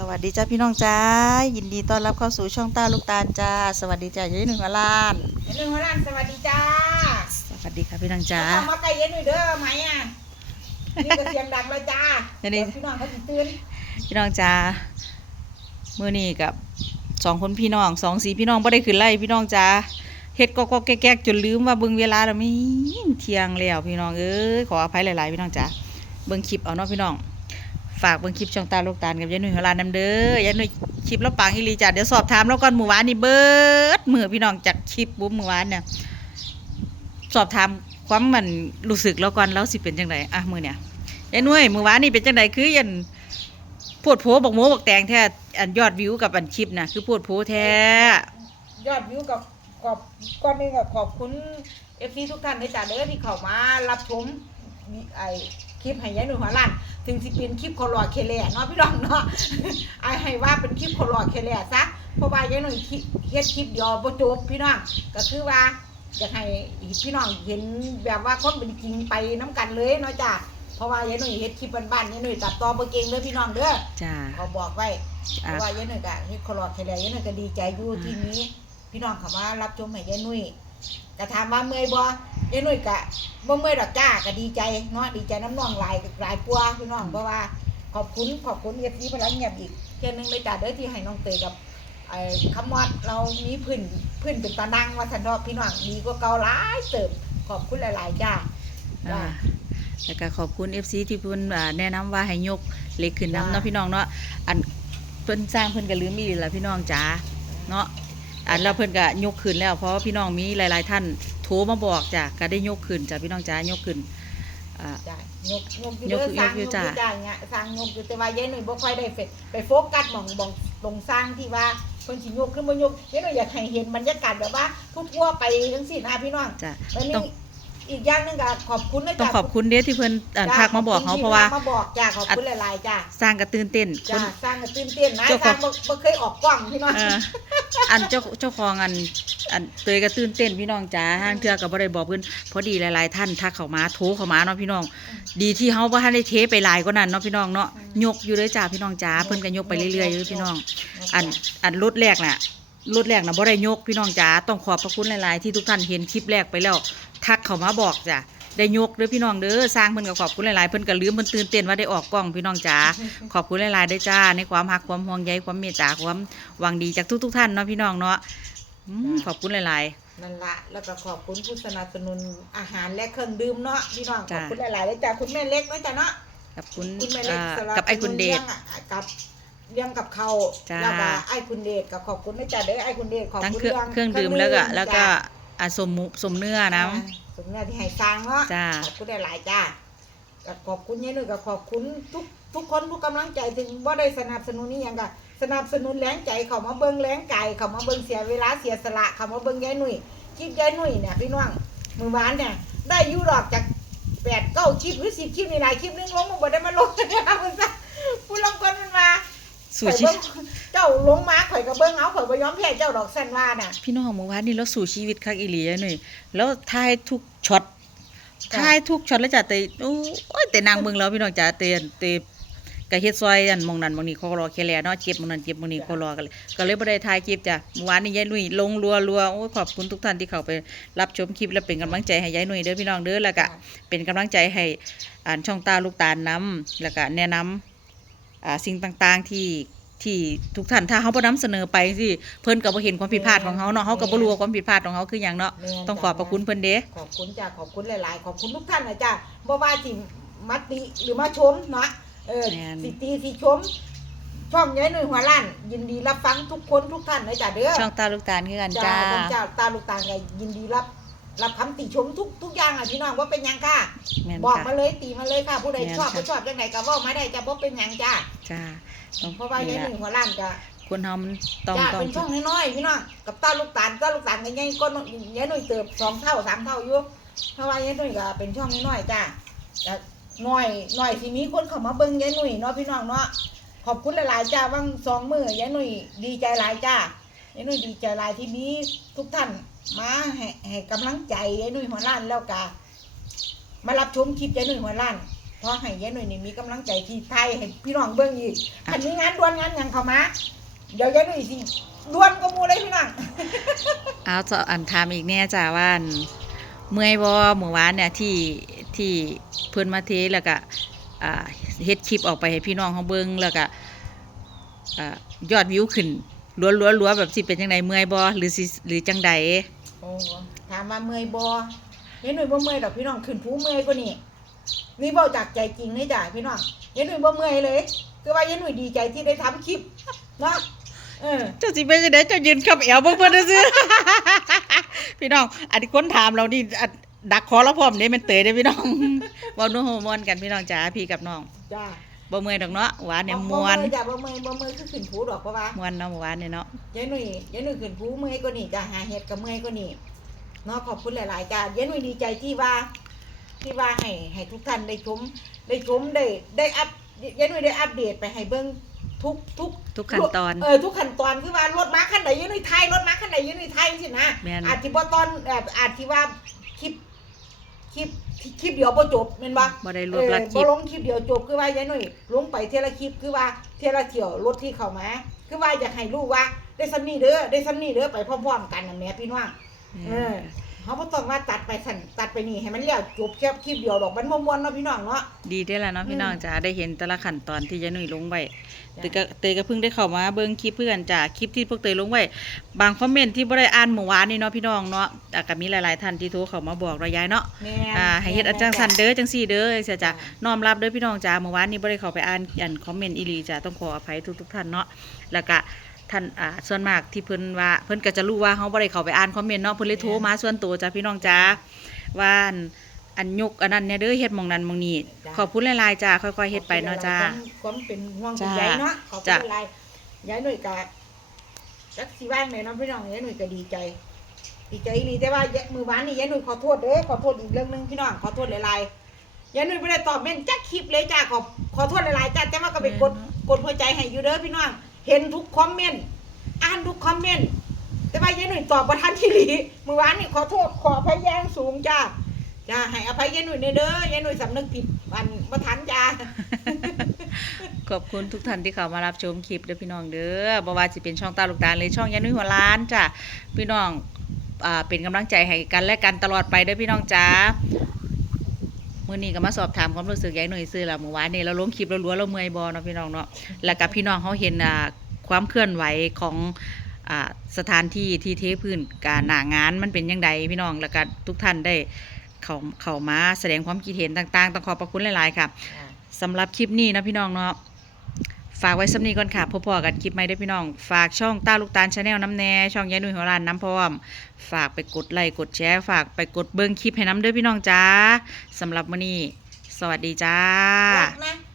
สวัสดีจ้าพี่น้องจ้ายินดีต้อนรับเข้าสู่ช่องต้าลูกตาลจ้าสวัสดีจ้าเย้หนึ่งมาล้านเย็นหนึ่งหัวร้านสวัสดีจ้าสวัสดีค่ะพี่น้องจ้าเอามาไกลเย็นหน่อยเด้อไหมอะนี่ก็เสียงดังแล้วจ้าเดี๋ยวนี้พี่น้องเขาสิตื่นพี่น้องจ้ามื่อนี้กับสองคนพี่น้องสองสีพี่น้องไ่ได้ขึ้นไล่พี่น้องจ้าเฮ็ดก็ก็แก๊กๆจนลืมว่าเบิ่งเวลาแล้วไม่เที่ยงแล้วพี่น้องเอ้ยขออภัยหลาย ๆ พี่น้องจ้าเบิ่งคลิปเอาเนาะพี่น้อง ฝากเบิ่งคลิปช่องตาลูกตาลกับยายหนุ่ยหัวลานน้ำเด้อยายหนุ่ยคลิปแล้วปังอีหลีจ้ะเดี๋ยวสอบถามแล้วก่อนเมื่อวานนี่เบิดมือพี่น้องจากคลิปบุ๊มเมื่อวานเนี่ยสอบถามความมันรู้สึกแล้วก่อนแล้วสิเป็นจังไดอะมือเนี่ยยายหนุ่ยเมื่อวานนี่เป็นจังไดคือยันพูดโผบอกโมบอกแตงแท้อันยอดวิวกับอันคลิปนะคือพูดโผแท้ยอดวิวกับขอบก่อนหนึงก็ขอบคุณเอฟซีทุกท่านด้วยจ้าเด้อที่เข้ามารับชมไอ ลิปให้ยายหนุ่ยหัวร้านถึงสิเป็นคลิปคอรอเคแลเนาะพี่น้องเนาะไอให้ว่าเป็นคลิปคอรอเคแลซะเพราะว่ายายหนุ่ยเฮ็ดคลิปเดียวบ่จบพี่น้องก็คือว่าอยากให้พี่น้องเห็นแบบว่าคนเป็นจริงไปน้กันเลยเนาะจ้าเพราะว่ายายหนุ่ยเฮ็ดคลิปบ้านๆยายหนุ่ยตัดต่อบ่เก่งเด้อพี่น้องเด้อจ้าเขาบอกไว้เพราะว่ายายหนุ่ยก็เฮ็ดคอรอเคแลยายหนุ่ยก็ดีใจอยู่ที่นี้ พี่น้องเขามารับชมให้ยายหนุ่ย ก็ถามว่าเมื่อยบ่ยายหนุ่ยก็บ่เมื่อยดอกจ้าก็ดีใจเนาะดีใจน้ำน้องหลายหลายปัวพี่น้องเพราะว่าขอบคุณขอบคุณเอฟซีพลังเงียบอีกเที่ยหนึงเลยจ้าเด้อที่ให้น้องเตยกับไอ้คำวัดเรามีพื้นพื้นเป็นตานังว่าสันเนาะพี่น้องดีกว่าเก่าหลายเติบขอบคุณหลายๆจ้าอ่าแล้วก็ขอบคุณ FC ที่เพิ่นอ่าแนะนำว่าให้ยกเหล็กขึ้นน้ำเนาะพี่น้องเนาะอันเพิ่นสร้างเพิ่นก็ลืมอีหลีล่ะพี่น้องจ๋าเนาะ อันแล้วเพิ่นก็ยกขึ้นแล้ว เพราะว่าพี่น้องมีหลาย ๆ ท่านโทรมาบอกจ้ะก็ได้ยกขึ้นจ้ะพี่น้องจ๋ายกขึ้นอ่า จ้ายกยกอยู่เด้อยกสร้างยกอยู่ยกอจ้ะยู่จ้าเนี่ยสร้างยกอยู่แต่ว่าเย้หนุ่ยบ่ค่อยได้เฟซไปโฟกัสหมองบองตรงสร้างที่ว่าเพิ่นสิยกขึ้นบ่ยกเย้หนุ่ยอยากให้เห็นบรรยากาศแบบว่าทั่วๆไปจังซี่นะพี่น้องจ้ะแล้วต้นี่อง อีกอย่างหนึงก็ขอบคุณนะต้องจ้าขอบคุณเด้ที่เพิ่นอ่าทักมาบอกเขาเพราะว่ามาบอกจ้าขอบคุณหลายๆจ้าสร้างก็ตื่นเต้นคจ้านสร้างกันตื่นเต้นนะเจ้าสขอร้างง บ่บ่เคยออกกล้องพี่น้อง เอออันเจ้าเจ้าของอันอันเตยก็ตื่นเต้นพี่น้องจ๋าห้างเทื่อก็บ่ได้บอกเพิ่นพอดีหลายๆท่านทักเข้ามาโทรเข้ามาเนาะพี่น้อง ดีที่เฮาบ่ทันได้เทไปหลายกว่านั้นเนาะพี่น้องเนาะยกอยู่เลยจ้าพี่น้องจ๋าเพิ่นก็ยกไปเรื่อยๆอยู่พี่น้อง อันอันรถแรกน่ะรถแรกน่ะบ่ได้ยกพี่น้องจ๋าต้องขอบพระคุณหลาย ๆ ที่ทุกท่านเห็นคลิปแรกไปแล้ว ทักเข้ามาบอกจ้ะได้ยกเด้อพี่น้องเด้อสร้างเพิ่นก็ขอบคุณหลายๆเพิ่นก็ลืมเพิ่นตื่นเต้นว่าได้ออกกล้องพี่น้องจ๋าขอบคุณหลายๆได้อจ้าในความรักความห่วงใยความเมตตาความหวังดีจากทุก ๆ ท่านเนาะพี่น้องเนาะอืมขอบคุณหลายนั่นละแล้วก็ขอบคุณผู้สนับสนุนอาหารและเครื่องดื่มเนาะพี่น้องขจ้ะ อบคุณหลายๆเลยจ้าคุณแม่เล็กเนาะจ้าเนาะๆกับคุณคุณแม่เล็กอ่าสำหรับกับไอ้คุณเดชลี้ยงอะกับเลี้ยงกับเขาวจ้า แล้วก็ไอ้คุณเดชก็ขอบคุณนะจ้าเด้อไอ้คุณเดชขอบทั้งคุณเครื่องเครื่องดื่มแล้วก็แล้วก็ อ่าสมหมูสมเนื้อนะ สมเนื้อที่ให้สร้างเนาะจ้า ขอบคุณหลายๆจ้าก็ขอบคุณยายหนุ่ยก็ขอบคุณทุกทุกคนทุกกำลังใจถึงว่าได้สนับสนุนนี่ยังก็สนับสนุนแรงใจเขามาเบิ้งแรงใจเขามาเบิ้งเสียเวลาเสียสละเขามาเบิ้งยายหนุ่ยคลิปยายหนุ่ยเนี่ยพี่น้องมือวานเนี่ยได้อยูดอกจากแปดเก้าคลิปหรือสิบคลิปนี่หลายคลิปนึงลงมาบ่ได้มาลงนะคุณซะผู้ลงคนมันมา สู่ข่อยชีเบิ่งเจ้าลงมาข่อยก็เบิ้งเอาข่อยบ่ยอมแพ้เจ้าดอกสั้นว่าน่ะ พี่น้องเมื่อวานนี้เราสู่ชีวิตคักอีหลีอะหน่อยแล้วทายทุกช็อตจ้ะ ทายทุกช็อตแล้วจ้ะแต่โอ้ยแต่นางเบิ่งแล้วพี่น้องจ๋าเตือนเตกะเฮ็ดซอยอันหมองนั้นหมองนี้เขารอแค่แลเนาะเจ็บหมองนั้นเจ็บหมองนี้เขารอกันเลยก็เลยบ่ได้ถ่ายคลิปจ้ะเมื่อวานนี้ยายหนุ่ยลงรัวๆโอ้ยขอบคุณทุกท่านที่เข้าไปรับชมคลิปและเป็นกำลังใจให้ยายหนุ่ยเด้อพี่น้องเด้อแล้วก็เป็นกำลังใจให้อ่านช่องตาลูกตาลนํแล้วก็แนะนำอ่า สิ่งต่างๆที่ที่ทุกท่านถ้าเฮาบ่นำเสนอไปสิเพิ่นก็บ่เห็นความผิดพลาดของเฮาเนาะเฮาก็บ่รู้ว่าความผิดพลาดของเฮาคือหยังเนาะแม่นต้องขอบพระคุณเพิ่นเด้ขอบคุณจ้ะขอบคุณหลาย ๆ ขอบคุณทุกท่านนะจ้ะบ่ว่าสิมาติหรือมาชมเนาะเออแม่นสิตีสิชม ช่องยายหนุ่ยหัวล้าน ยินดีรับฟังทุกคนทุกท่านนะจ้ะเด้อช่องตาลูกตาลคือกันจ้าจ้าท่านเจ้าตาลูกตาไงยินดีรับ รับคำติชมทุกทุกอย่างอะพี่น้องว่าเป็นหยังค่ะ แม่นบอกค่ะ มาเลยตีมาเลยค่ะ ผู้ใดแม่นชอบค่ะ ผู้ชอบจังไหนก็เว่ามาได้จ้ะบ่เป็นหยังจ้าจ้าต้องเพราะว่ายายหนุ่ยหัวล้านจ้ะคนเฮามันต้องจ้าต้องเป็นช่องน้อยๆพี่น้องกับตาลูกตาลตาลูกตาลก็ยังก็ยายหนุ่ยเติบสองเท่าสามเท่าอยู่เพราะว่ายายหนุ่ยก็เป็นช่องน้อยๆจ้าจ้ะน้อยน้อยที่มีคนเข้ามาเบิ่งยายหนุ่ยเนาะพี่น้องเนาะขอบคุณหลายๆจ้าว่างสองมือยายหนุ่ยดีใจหลายจ้ายายหนุ่ยดีใจหลายที่มีทุกท่าน มาให้ให้กำลังใจยายหนุ่ยหัวล้านแล้วก็มารับชมคลิปยายหนุ่ยหัวล้านเพราะให้ยายหน่อยนี่มีกำลังใจที่ไทยให้พี่น้องเบิ่งอีกคันมีงานด่วนงานหยังเข้ามาเดี๋ยวยายหน่อยสิด่วนก็มูเลยพี่น้องเอาจะอันถามอีกแน่จ้าว่าอันเมื่อยบ่เมื่อวานเนี่ยที่ที่เพิ่นมาเทแล้วก็อ่าเฮ็ดคลิปออกไปให้พี่น้องเขาเบิ่งแล้วก็อ่ายอดวิวขึ้นรัวรัวรัวแบบสิเป็นจังไดเมื่อยบ่หรือสิหรือจังใดโอ้ถามว่าเมื่อยบ่ยายหน่อยบ่เมื่อยดอกพี่น้องขึ้นผู้เมื่อยกว่านี่นี่เว้าจากใจจริงนี่จ้ะพี่น้องยายหน่อยบ่เมื่อยเลยคือว่ายายหน่อยดีใจที่ได้ทำคลิปเนาะเออเจ้าสิเป็นจังไดเจ้ายืนขับแอวเบิ่งเพิ่นซื่อพี่น้องอันนี้คนถามเรานี่อันดักคอแล้วพร้อมนี่แมันเตยเด้อพี่น้องเว้านัวโฮมวนกันพี่น้องจ๋าพี่กับน้องจ้า บ่เมื่อยดอกเนาะหวานเนี่ยมวนบ่เมื่อยจ้ะบ่เมื่อยบ่เมื่อยคือขึ้นผู้ดอกเพราะว่ามวนเนาะหวานเนี่ยเนาะยายหนุ่ยยายหนุ่ยขึ้นผู้เมื่อยก็นี่จ้ะหาเห็ดก็เมื่อยก็นี่เนาะขอบคุณหลาย ๆ จ้ะยายหนุ่ยดีใจที่ว่า ที่ว่าให้ให้ทุกท่านได้ชมได้ชมได้ได้อัพยายหนุ่ยได้อัปเดตไปให้เบิ่งทุกทุกทุกขั้นตอน เออทุกขั้นตอนคือว่ารถม้าคันใดยายหนุ่ยไทยรถม้าคันใดยายหนุ่ยไทยสินะแม่นอาจสิบ่ตอนแบบอาจสิว่าคลิปคลิป คลิปเดียวบ่จบแม่นบ่บ่ได้รวบรัดคลิบ่ปลงคลิปเดียวจบคือว่ายายหนุ่ยลงไปเทยละคลิปคือว่าเทยละเที่ยวรถที่เข้ามาคือว่าอยากให้รู้ว่า ได้ซ้ำนี่เด้อได้ซ้ำนี่เด้อไปพร้อมๆกันน่ะแหม่พี่น้องเออ เฮาบ่ต้องว่าตัดไปสั่นตัดไปนี่ให้มันแล้วจบแค่คลิปเดียวดอกมันบ่ม่วนเนาะพี่น้องเนาะ ดีได้อแล้วเนาะพี่น้องอืมจ๋าได้เห็นแต่ละขั้นตอนที่ยายหนุ่ยลงไว้จ้ะเตยก็เตยก็เพิ่งได้เข้ามาเบิ่งคลิปเพื่อนจ้ะคลิปที่พวกเตยลงไว้บางคอมเมนต์ที่บ่ได้อ่านเมื่อวานนี่เนาะพี่น้องเนาะอะก็มีหลายๆท่านที่โทรเข้ามาบอกเรายายเนาะ แม่อ่าให้เฮ็ดอันจังซั่นเด้อจังซี่เด้อเสียจ้ะน้อมรับเด้อพี่น้องจ้าเมื่อวานนี้บ่ได้เข้าไปอ่านอันคอมเมนต์อีหลีจ้ะต้องขออภัยทุกๆท่านเนาะแล้วก็ ท่านอ่าส่วนมากที่เพิ่นว่าเพิ่นก็จะรู้ว่าเฮาบ่ได้เข้าไปอ่านคอมเมนต์เนาะเพิ่นเลยโทรมาส่วนตัวจ้ะพี่น้องจ้าว่าอันอันยกอันนั้นเนี่ยเด้อเฮ็ดหม่องนั้นหม่องนี้ขอบคุณหลายๆจ้าค่อยๆเฮ็ดไปเนาะจ้า ความเป็นห่วงเป็นใยเนาะขอบคุจ้าณหลายยายหนุ่ยก็จักสิว่างไหนเนาะพี่น้องยายหนุ่ยก็ดีใจ ดีใจอีหลีแต่ว่ายายมือวานนี่ยายหนุ่ยขอโทษเด้อขอโทษอีกเรื่องหนึงพี่น้องขอโทษหลายๆยายหนุ่ยไม่ได้ตอบเม่นจักคลิปเลยจ้าขอขอโทษหลายๆจ้าแต่ว่าก็ไปกดกดหัวใจให้อยู่เด้อพี่น้อง เห็นทุกคอมเมนต์อ่านทุกคอมเมนต์แต่ว่ายายหนุ่ยตอบประทันทีหลีเมื่อวานนี่ขอโทษขออภัยแย้งสูงจ้าจ้าให้อภัยยายหนุ่ยเด้อเด้อยายหนุ่ยสำนึกผิดวันประทันจ้าขอบคุณทุกท่านที่เข้ามารับชมคลิปเด้อพี่น้องเด้อบ่ว่าสิเป็นช่องตาลูกตาเลหรือช่องยานุ้ยหัวล้านจ้ะพี่น้องอเป็นกำลังใจให้กันและกันตลอดไปเด้อพี่น้องจ้า มื้อนี้ก็มาสอบถามความรู้สึกยายหนุ่ยซื้อละเมื่อวานนี้เราลงคลิปเราล้วนเราเมื่อยบ่เนาะพี่น้องเนาะแล้วก็พี่น้องเขาเห็นอ่าความเคลื่อนไหวของอ่าสถานที่ที่เทพื้นการหน้างานมันเป็นยังไงพี่น้องแล้วก็ทุกท่านได้เข้าเข้ามาแสดงความคิดเห็นต่างๆต้องขอบพระคุณหลายๆค่ะสำหรับคลิปนี้นะพี่น้องเนาะ ฝากไว้สำนีก่อนค่ะพบๆกันคลิปใหม่ด้วยพี่น้อง ฝากช่องต้าลูกตาลชาแนลน้ำแน่ช่องยายนุ่ยหัวรานน้ำพร้อม ฝากไปกดไลค์กดแชร์ฝากไปกดเบิ้งคลิปให้น้ำด้วยพี่น้องจ้าสำหรับวันนี้ สวัสดีจ้านะ